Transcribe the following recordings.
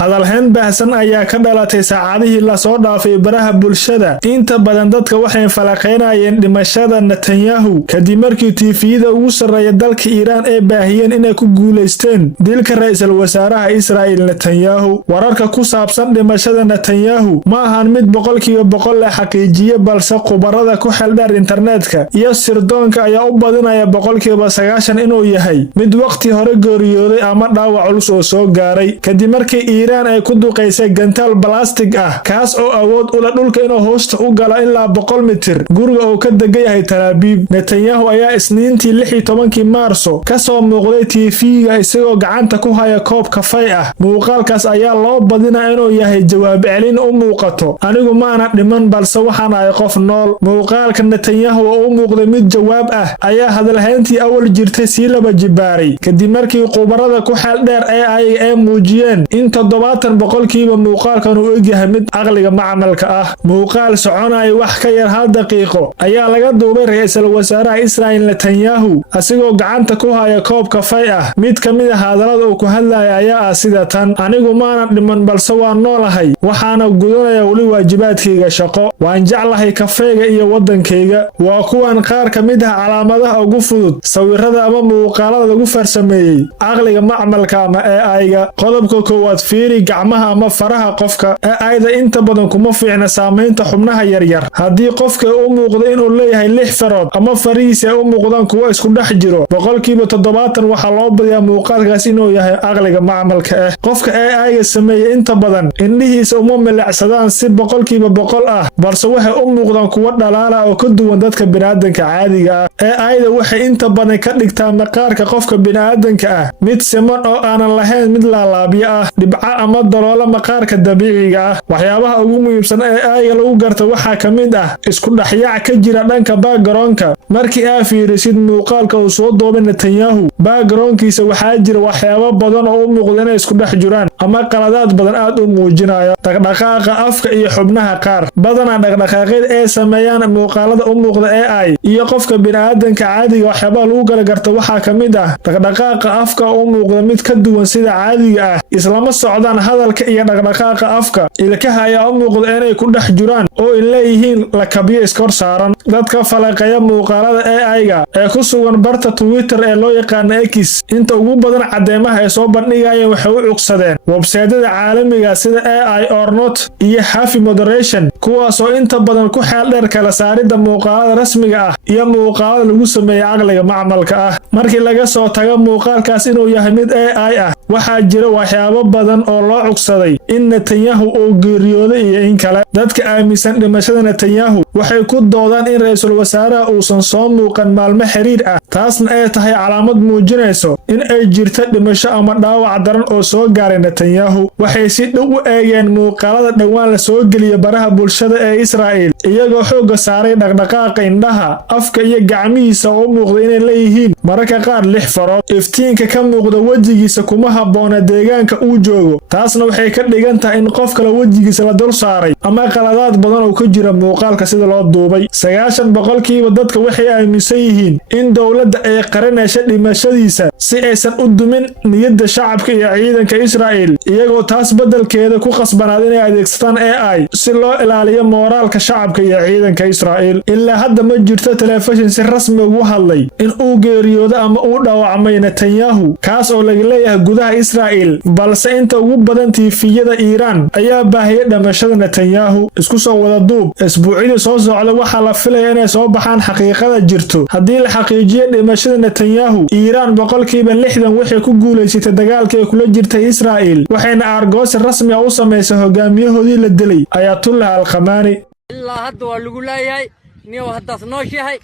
hadalhayn baahsan ayaa ka dhalatay saacadihii la soo dhaafay baraha bulshada. Inta badan dadka waxay falaqeynayeen dhimashada Netanyahu kadib markii tiifiyada ugu sarreeya dalka Iiraan ay baahiyeen inay ku guuleysteen dilka ra'iisul wasaaraha Israa'iil Netanyahu. Wararka ku saabsan dhimashada Netanyahu ma ahan mid boqolkiiba boqol la xaqiijiyay, balse khubarada ku xeeldheer internetka iyo sirdoonka ayaa u badinaya boqolkiiba 90 inuu yahay mid waqti hore geeriyooday ama dhaawac culus oo soo gaaray kadib markii Iiraan ay ku duqeysay gantaal plastic ah kaas oo awood u leh dhulka inuu hoosta u galo ilaa 100 mitir guriga oo ka degan yahay Tel Aviv. Netanyahu ayaa Isniintii 16 Maarso ka soo muuqday TV-ga isagoo gacanta ku haya koob kafay ah. Muuqaalkaas ayaa loo badinaa inuu yahay jawaab celin u muuqato anigu maana dhiman balse waxaan ahay qof nool. Muuqaalka Netanyahu oo u muuqday mid jawaab ah ayaa hadalhayntii awal jirtay si laba jibaaray kadib markii khubarada ku xeel dheer ay muujiyeen in 70% muuqaalkan uu egyahay mid aqliga macmalka ah. Muuqaal soconaya wax ka yar 1 daqiiqo ayaa laga duubay ra'iisul wasaaraha Israa'iil Netanyahu asigoo gacanta ku haya koob kafay ah. Mid ka mid ah hadallada uu ku hadlaya ayaa ah sida tan: anigu maana dhiman balse waan noolahay, waxaana gudanayaa wali waajibaadkayga shaqo, waan jeclahay kafeega iyo wadankayga. Waa kuwan qaar ka mid ah calaamadaha ugu fudud sawirada ama muuqaalada lagu farsameeyay aqliga macmalka ama AI-ga. Qodobka koowaad, fiiri gacmaha ama faraha qofka. AI-da inta badan kuma fiicna saamaynta xubnaha yaryar. Haddii qofka uu muuqdo inuu leeyahay 6 farood ama farihiisa ay u muuqdaan kuwa isku dhex jiro, boqolkiiba 70 waxaa loo badiyaa muuqaalkaas inuu yahay aqliga macmalka ah. Qofka AI-ga sameeyay inta badan indhihiisa uma milicsadaan si boqolkiiba boqol ah, balse waxay u muuqdaan kuwa dhalaala oo ka duwan dadka bini'aadanka caadiga ah. AI-da waxay inta badan ka dhigtaa maqaarka qofka bini'aadanka ah mid siman oo aanan lahayn mid laalaabyo ah, dhibca ama daloola maqaarka dabiiciga ah. Waxyaabaha ugu muhiimsan ee AI-ga lagu garto waxaa ka mid ah isku dhaxyaac ka jira dhanka background-ka. Markii aad fiirisid muuqaalka uu soo duubay Netanyahu, background-kiisa waxaa jira waxyaabo badan oo u muuqda inay isku dhex jiraan ama qaladaad badan aad u muujinaya. Dhaqdhaqaaqa afka iyo xubnaha qaar badanaa dhaqdhaqaaqyada ay sameeyaan muuqaalada u muuqda AI iyo qofka bini'aadanka caadiga waxyaabaha lagu kala garto waxaa ka mid ah dhaqdhaqaaqa afka oo u muuqda mid ka duwan sida caadiga ah, islama socdaan hadalka iyo dhaqdhaqaaqa afka. Ilkaha ayaa u muuqda inay ku dhex jiraan oo ay leeyihiin lakabyo iskor saaran. Dadka falaqeeya muuqaalada AI-ga ee ku sugan barta Twitter ee loo yaqaan X inta ugu badan cadeemaha ay soo bandhigayaan waxay u cugsadeen website-yada caalamiga sida AI or Not iyo Happy Moderation, kuwaas oo inta badan ku xeel dheer kala saaridda muuqaalada rasmiga ah iyo muuqaalada lagu sameeyay aqliga macmalka ah. Markii laga soo tago muuqaalkaas inuu yahay mid AI ah, waxaa jira waxyaabo badan oo loo cugsaday in Netanyahu uu geeriyooday iyo in kale. Dadka aaminsan dhimashada Netanyahu waxay ku doodaan in ra'iisul wasaaraha uusan soo muuqan maalmo xiriir ah, taasna ay tahay calaamad muujinayso in ay jirto dhimasho ama dhaawac daran oo soo gaaray Netanyahu. Waxay si dhow u eegeen muuqaalada dhawaan la soo geliyay baraha bulshada ee Israa'iil iyagoo xoogga saaray dhaqdhaqaaqa indhaha, afka iyo gacmihiisa oo u muuqda inay leeyihiin mararka qaar 6 farood. Iftiinka ka muuqda wejigiisa kuma habboona deegaanka uu joogo, taasna waxay ka dhigan tahay in qof kale wejigiisa la dul saaray ama qaladaad badan oo ka jira muuqaalka sida loo duubay. 90% dadka waxay aaminsan yihiin in dowladda ay qarinayso dhimashadiisa si aysan u dumin niyadda shacabka iyo ciidanka Israa'iil, iyagoo taas beddelkeeda ku qasbanaad inay adeegsadaan AI si loo ilaaliyo mooraalka shacabka iyo ciidanka Israa'iil. Ilaa hadda ma jirto telefishin si rasmi ugu hadlay in uu geeriyoodo ama uu dhaawacmay Netanyahu kaas oo laga leeyahay gudaha Israa'iil, balse inta ugu badan tiifiyada Iiraan ayaa baahiyay dhimashada Netanyahu. Isku soo wada duub, isbuucyada soo socda waxaa la filayaa inay soo baxaan xaqiiqada jirto. Haddii la xaqiijiyo dhimashada Netanyahu, Iiraan boqolkiiba 60 waxay ku guuleysatay dagaalka ay kula jirtay Israa'iil, waxayna argoosi rasmi ah u samaysay hogaamiyahoodii la dilay Ayatollah Al-Khamenei. ilaa hadda waa lagu leeyahay niyow haddaas nooshahay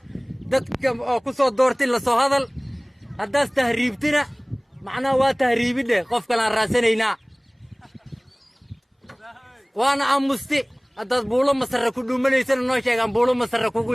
dadka oo ku soo doortay la soo hadal, haddaas tahriibtina macnaha waa tahriibidhe qof kale aan raasanaynaa. waana aamusti haddaad buulo masarra ku dhuumanaysana noo sheegaan buulo masarra kugu